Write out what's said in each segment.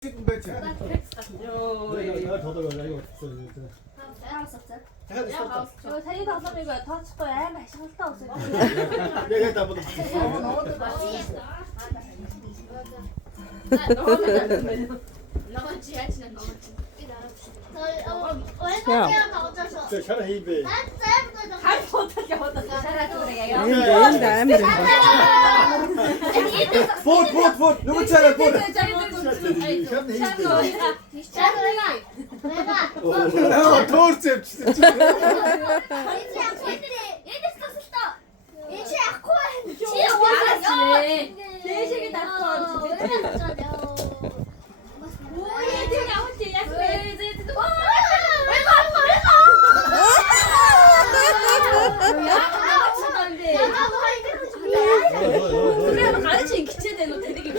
Таны тоглоомыг тооцохгүй амар ашиглалтай усаа. Яг та бодож Ногоон чи яаж нэ ногоон чи. шара хийбэ. Хар фотог яваад шараад үрээ. Энд амар Фот нөгөө чараа фот. Торч явчихсан чи. Эндээс тасалтаа. Энэ чи ахгүй. Чи яваад. Дээшээ давтаа. Ой, тэр яваад яг гач ингэчээд байна уу тэнийг юм.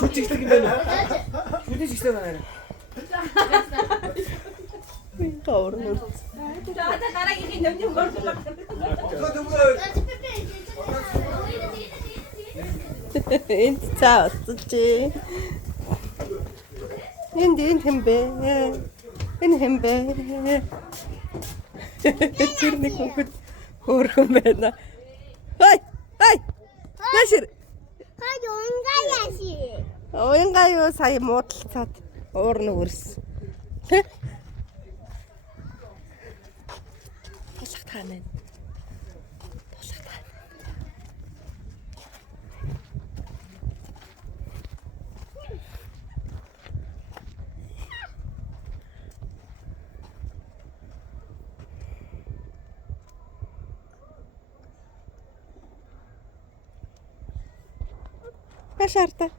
Шүтчихдэг юм байна. шүтчихсэн байна. Таарна. Дараагийн нэмнээ мөрөглөө. Энд цаа утчи. Энд хэмбэ. Энэ хэмбэ. Тэр нэг хөөрхөн байна. Хай. Нашир. Оянга юу сая муудалцаад уурна үрс. Болох таана. Шарта.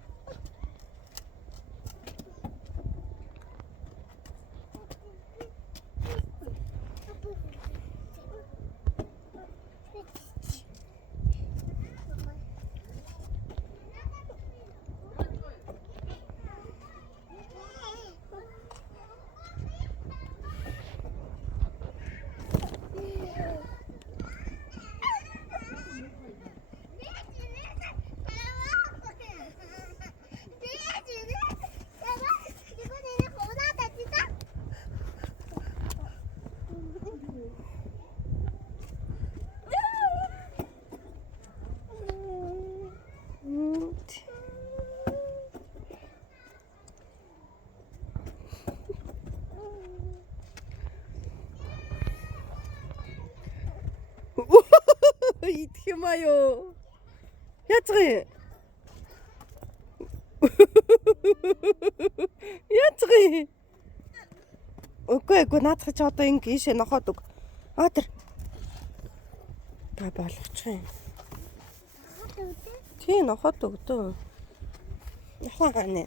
Идэх юм аа юу? Яцгий. Яцгий. Окей, наадах чи одоо ингэ ийшээ нохоод өг. Тэр. Та болгочих юм. Тий, нохоод өгдөө. Яхаа гэнэ.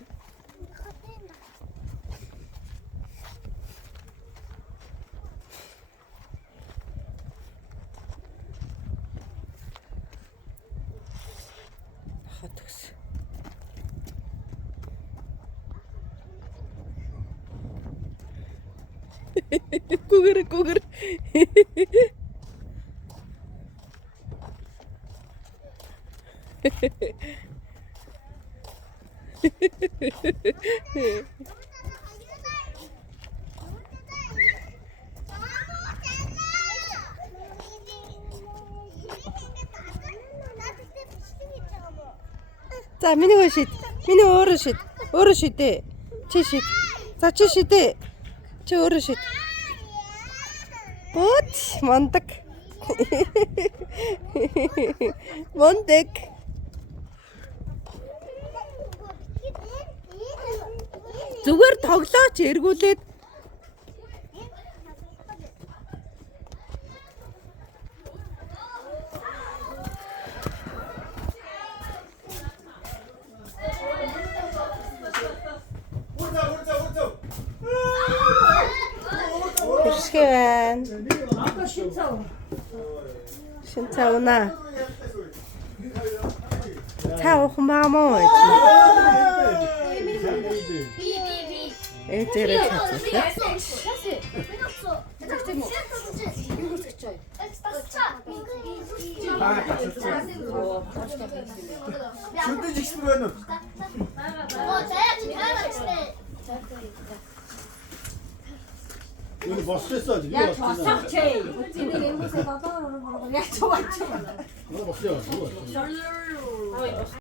Cougar. За миний хөө шид. Миний өөрөө шид. Өөрөө шидээ. Чи шид. За чи шидээ. Чи өөрөө шид. Бот мондаг. Мондаг. Зүгээр тоглооч эргүүлээд. Хэршгэн. Шинцаuna. Цаа ухмаамоо. Этерэ цаа. Шүдэж ихсэн байна уу? Энэ босчихсон. Яг босох чээ. Энийг эмээсээ одоо яг чуваач. Босчихсон.